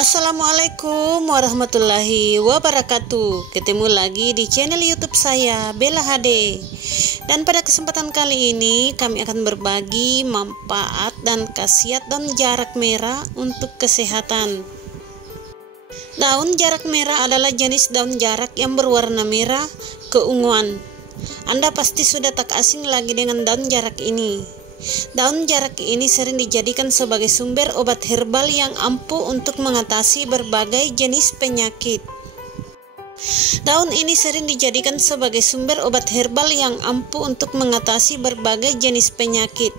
Assalamualaikum warahmatullahi wabarakatuh. Ketemu lagi di channel YouTube saya, Bella HD. Dan pada kesempatan kali ini kami akan berbagi manfaat dan khasiat daun jarak merah untuk kesehatan. Daun jarak merah adalah jenis daun jarak yang berwarna merah keunguan. Anda pasti sudah tak asing lagi dengan daun jarak ini. Daun jarak ini sering dijadikan sebagai sumber obat herbal yang ampuh untuk mengatasi berbagai jenis penyakit. Daun ini sering dijadikan sebagai sumber obat herbal yang ampuh untuk mengatasi berbagai jenis penyakit.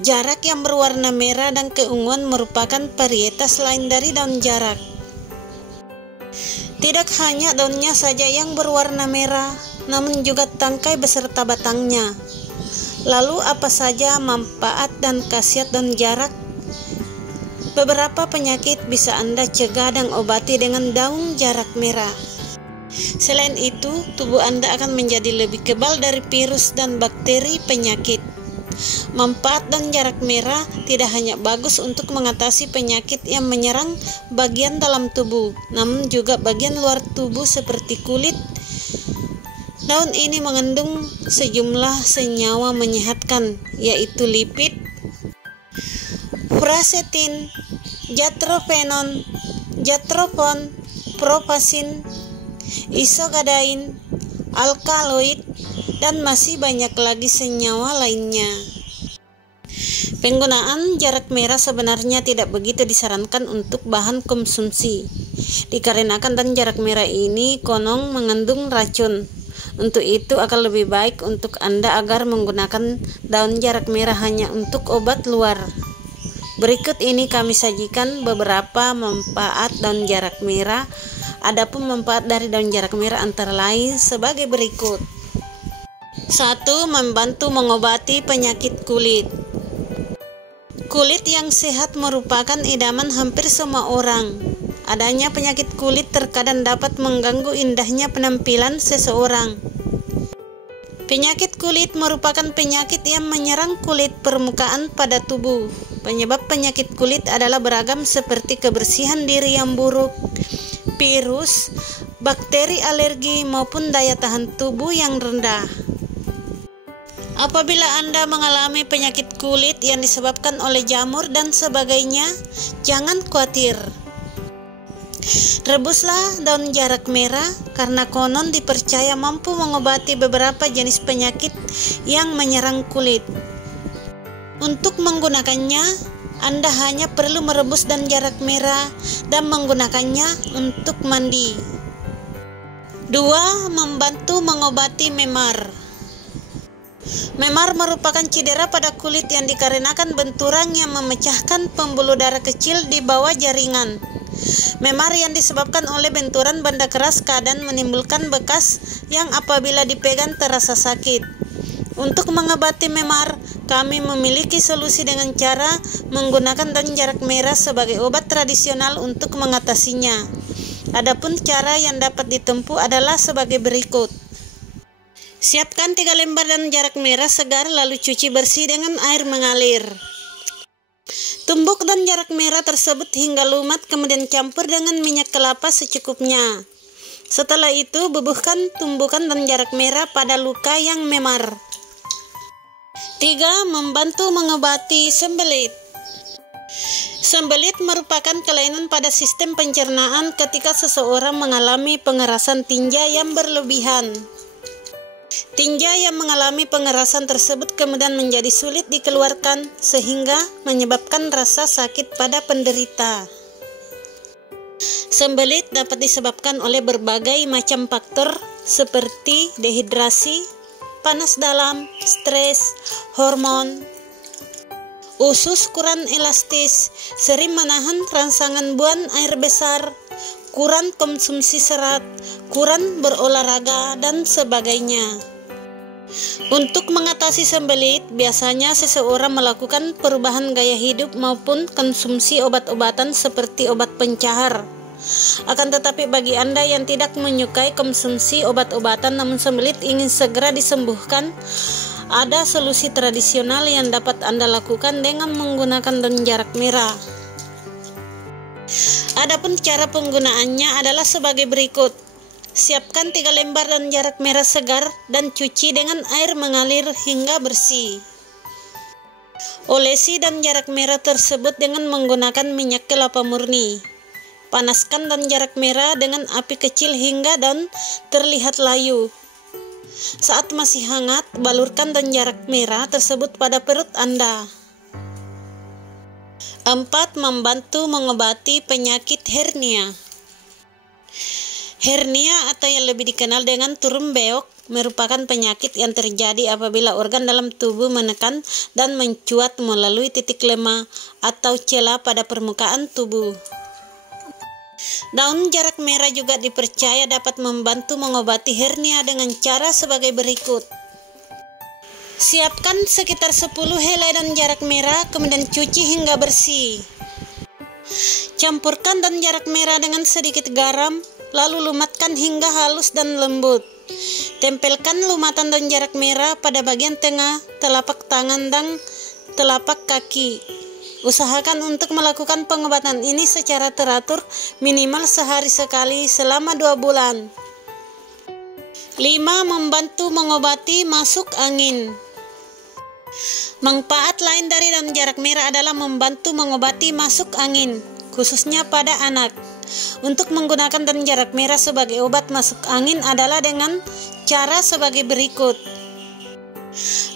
Jarak yang berwarna merah dan keunguan merupakan varietas lain dari daun jarak. Tidak hanya daunnya saja yang berwarna merah, namun juga tangkai beserta batangnya. Lalu apa saja manfaat dan khasiat daun jarak? Beberapa penyakit bisa Anda cegah dan obati dengan daun jarak merah. Selain itu, tubuh Anda akan menjadi lebih kebal dari virus dan bakteri penyakit. Manfaat daun jarak merah tidak hanya bagus untuk mengatasi penyakit yang menyerang bagian dalam tubuh, namun juga bagian luar tubuh seperti kulit. Daun ini mengandung sejumlah senyawa menyehatkan, yaitu lipid, quercetin, jatrophenon, jatropon, propasin, isogadain, alkaloid, dan masih banyak lagi senyawa lainnya. Penggunaan jarak merah sebenarnya tidak begitu disarankan untuk bahan konsumsi, dikarenakan daun jarak merah ini konon mengandung racun. Untuk itu akan lebih baik untuk Anda agar menggunakan daun jarak merah hanya untuk obat luar. Berikut ini kami sajikan beberapa manfaat daun jarak merah. Adapun manfaat dari daun jarak merah antara lain sebagai berikut. 1. Membantu mengobati penyakit kulit. Kulit yang sehat merupakan idaman hampir semua orang. Adanya penyakit kulit terkadang dapat mengganggu indahnya penampilan seseorang. Penyakit kulit merupakan penyakit yang menyerang kulit permukaan pada tubuh. Penyebab penyakit kulit adalah beragam seperti kebersihan diri yang buruk, virus, bakteri alergi maupun daya tahan tubuh yang rendah. Apabila Anda mengalami penyakit kulit yang disebabkan oleh jamur dan sebagainya, jangan khawatir. Rebuslah daun jarak merah karena konon dipercaya mampu mengobati beberapa jenis penyakit yang menyerang kulit. Untuk menggunakannya, Anda hanya perlu merebus daun jarak merah dan menggunakannya untuk mandi. 2. Membantu mengobati memar. Memar merupakan cedera pada kulit yang dikarenakan benturan yang memecahkan pembuluh darah kecil di bawah jaringan. Memar yang disebabkan oleh benturan benda keras kadang menimbulkan bekas yang apabila dipegang terasa sakit. Untuk mengobati memar, kami memiliki solusi dengan cara menggunakan daun jarak merah sebagai obat tradisional untuk mengatasinya. Adapun cara yang dapat ditempuh adalah sebagai berikut. Siapkan 3 lembar daun jarak merah segar lalu cuci bersih dengan air mengalir. Tumbuk daun jarak merah tersebut hingga lumat, kemudian campur dengan minyak kelapa secukupnya. Setelah itu, bubuhkan tumbukan daun jarak merah pada luka yang memar. 3. Membantu mengobati sembelit. Sembelit merupakan kelainan pada sistem pencernaan ketika seseorang mengalami pengerasan tinja yang berlebihan. Tinja yang mengalami pengerasan tersebut kemudian menjadi sulit dikeluarkan sehingga menyebabkan rasa sakit pada penderita. Sembelit dapat disebabkan oleh berbagai macam faktor seperti dehidrasi, panas dalam, stres, hormon, usus kurang elastis, sering menahan rangsangan buang air besar, kurang konsumsi serat, kurang berolahraga, dan sebagainya. Untuk mengatasi sembelit, biasanya seseorang melakukan perubahan gaya hidup maupun konsumsi obat-obatan seperti obat pencahar. Akan tetapi bagi Anda yang tidak menyukai konsumsi obat-obatan namun sembelit ingin segera disembuhkan, ada solusi tradisional yang dapat Anda lakukan dengan menggunakan daun jarak merah. Adapun cara penggunaannya adalah sebagai berikut. Siapkan 3 lembar daun jarak merah segar dan cuci dengan air mengalir hingga bersih. Olesi daun jarak merah tersebut dengan menggunakan minyak kelapa murni. Panaskan daun jarak merah dengan api kecil hingga daun terlihat layu. Saat masih hangat, balurkan daun jarak merah tersebut pada perut Anda. 4. Membantu mengobati penyakit hernia. Hernia atau yang lebih dikenal dengan turun beok merupakan penyakit yang terjadi apabila organ dalam tubuh menekan dan mencuat melalui titik lemah atau celah pada permukaan tubuh. Daun jarak merah juga dipercaya dapat membantu mengobati hernia dengan cara sebagai berikut. Siapkan sekitar 10 helai daun jarak merah, kemudian cuci hingga bersih. Campurkan daun jarak merah dengan sedikit garam, lalu lumatkan hingga halus dan lembut. Tempelkan lumatan daun jarak merah pada bagian tengah, telapak tangan dan telapak kaki. Usahakan untuk melakukan pengobatan ini secara teratur, minimal sehari sekali selama 2 bulan. 5. Membantu mengobati masuk angin. Manfaat lain dari daun jarak merah adalah membantu mengobati masuk angin, khususnya pada anak. Untuk menggunakan daun jarak merah sebagai obat masuk angin adalah dengan cara sebagai berikut.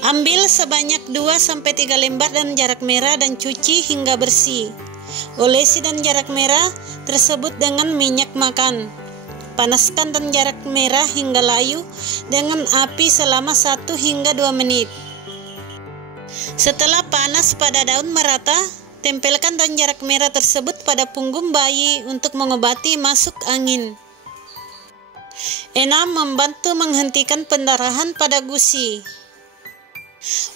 Ambil sebanyak 2-3 lembar daun jarak merah dan cuci hingga bersih. Olesi daun jarak merah tersebut dengan minyak makan. Panaskan daun jarak merah hingga layu dengan api selama 1 hingga 2 menit. Setelah panas pada daun merata, tempelkan daun jarak merah tersebut pada punggung bayi untuk mengobati masuk angin. 6. Membantu menghentikan pendarahan pada gusi.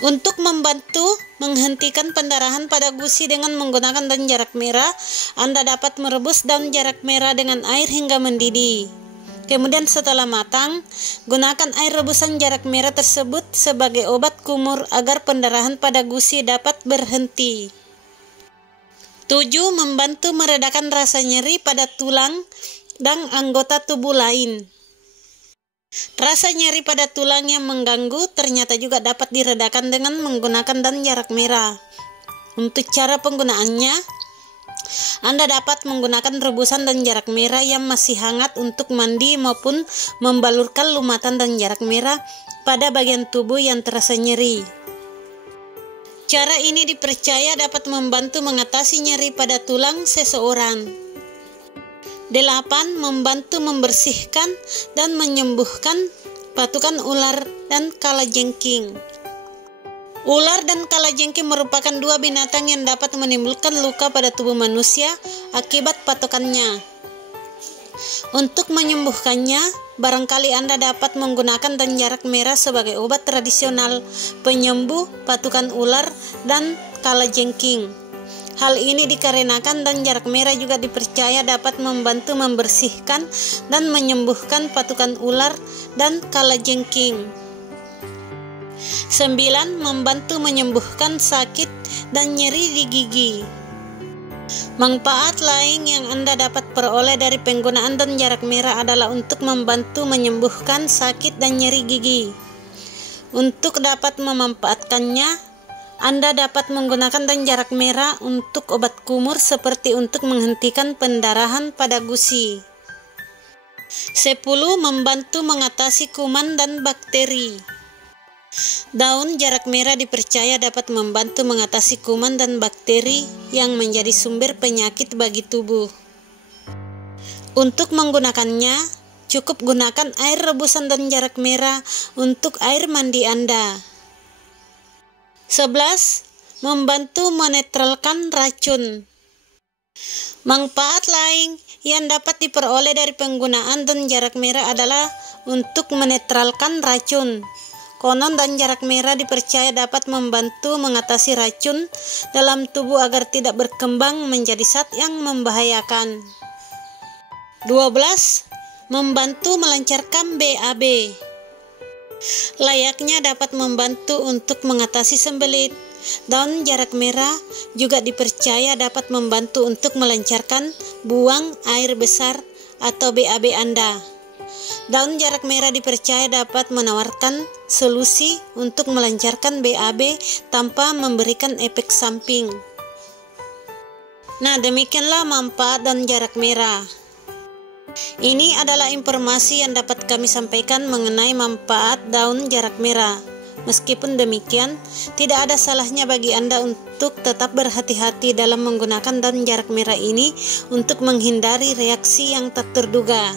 Untuk membantu menghentikan pendarahan pada gusi dengan menggunakan daun jarak merah, Anda dapat merebus daun jarak merah dengan air hingga mendidih. Kemudian setelah matang, gunakan air rebusan jarak merah tersebut sebagai obat kumur agar pendarahan pada gusi dapat berhenti. 7. Membantu meredakan rasa nyeri pada tulang dan anggota tubuh lain. Rasa nyeri pada tulang yang mengganggu ternyata juga dapat diredakan dengan menggunakan daun jarak merah. Untuk cara penggunaannya, Anda dapat menggunakan rebusan daun jarak merah yang masih hangat untuk mandi maupun membalurkan lumatan daun jarak merah pada bagian tubuh yang terasa nyeri. Cara ini dipercaya dapat membantu mengatasi nyeri pada tulang seseorang. 8. Membantu membersihkan dan menyembuhkan patukan ular dan kalajengking. Ular dan kalajengking merupakan 2 binatang yang dapat menimbulkan luka pada tubuh manusia akibat patokannya. Untuk menyembuhkannya, barangkali Anda dapat menggunakan daun jarak merah sebagai obat tradisional penyembuh patukan ular dan kalajengking. Hal ini dikarenakan daun jarak merah juga dipercaya dapat membantu membersihkan dan menyembuhkan patukan ular dan kalajengking. 9. Membantu menyembuhkan sakit dan nyeri di gigi. Manfaat lain yang Anda dapat peroleh dari penggunaan daun jarak merah adalah untuk membantu menyembuhkan sakit dan nyeri gigi. Untuk dapat memanfaatkannya, Anda dapat menggunakan daun jarak merah untuk obat kumur seperti untuk menghentikan pendarahan pada gusi. 10. Membantu mengatasi kuman dan bakteri. Daun jarak merah dipercaya dapat membantu mengatasi kuman dan bakteri yang menjadi sumber penyakit bagi tubuh. Untuk menggunakannya, cukup gunakan air rebusan daun jarak merah untuk air mandi Anda. 11. Membantu menetralkan racun. Manfaat lain yang dapat diperoleh dari penggunaan daun jarak merah adalah untuk menetralkan racun. Konon daun jarak merah dipercaya dapat membantu mengatasi racun dalam tubuh agar tidak berkembang menjadi zat yang membahayakan. 12. Membantu melancarkan BAB. Layaknya dapat membantu untuk mengatasi sembelit, Daun jarak merah juga dipercaya dapat membantu untuk melancarkan buang air besar atau BAB Anda. Daun jarak merah dipercaya dapat menawarkan solusi untuk melancarkan BAB tanpa memberikan efek samping. Nah, demikianlah manfaat daun jarak merah. Ini adalah informasi yang dapat kami sampaikan mengenai manfaat daun jarak merah. Meskipun demikian, tidak ada salahnya bagi Anda untuk tetap berhati-hati dalam menggunakan daun jarak merah ini untuk menghindari reaksi yang tak terduga.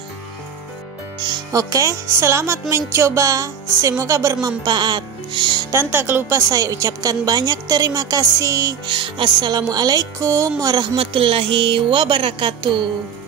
Oke, selamat mencoba, semoga bermanfaat. Dan tak lupa saya ucapkan banyak terima kasih. Assalamualaikum warahmatullahi wabarakatuh.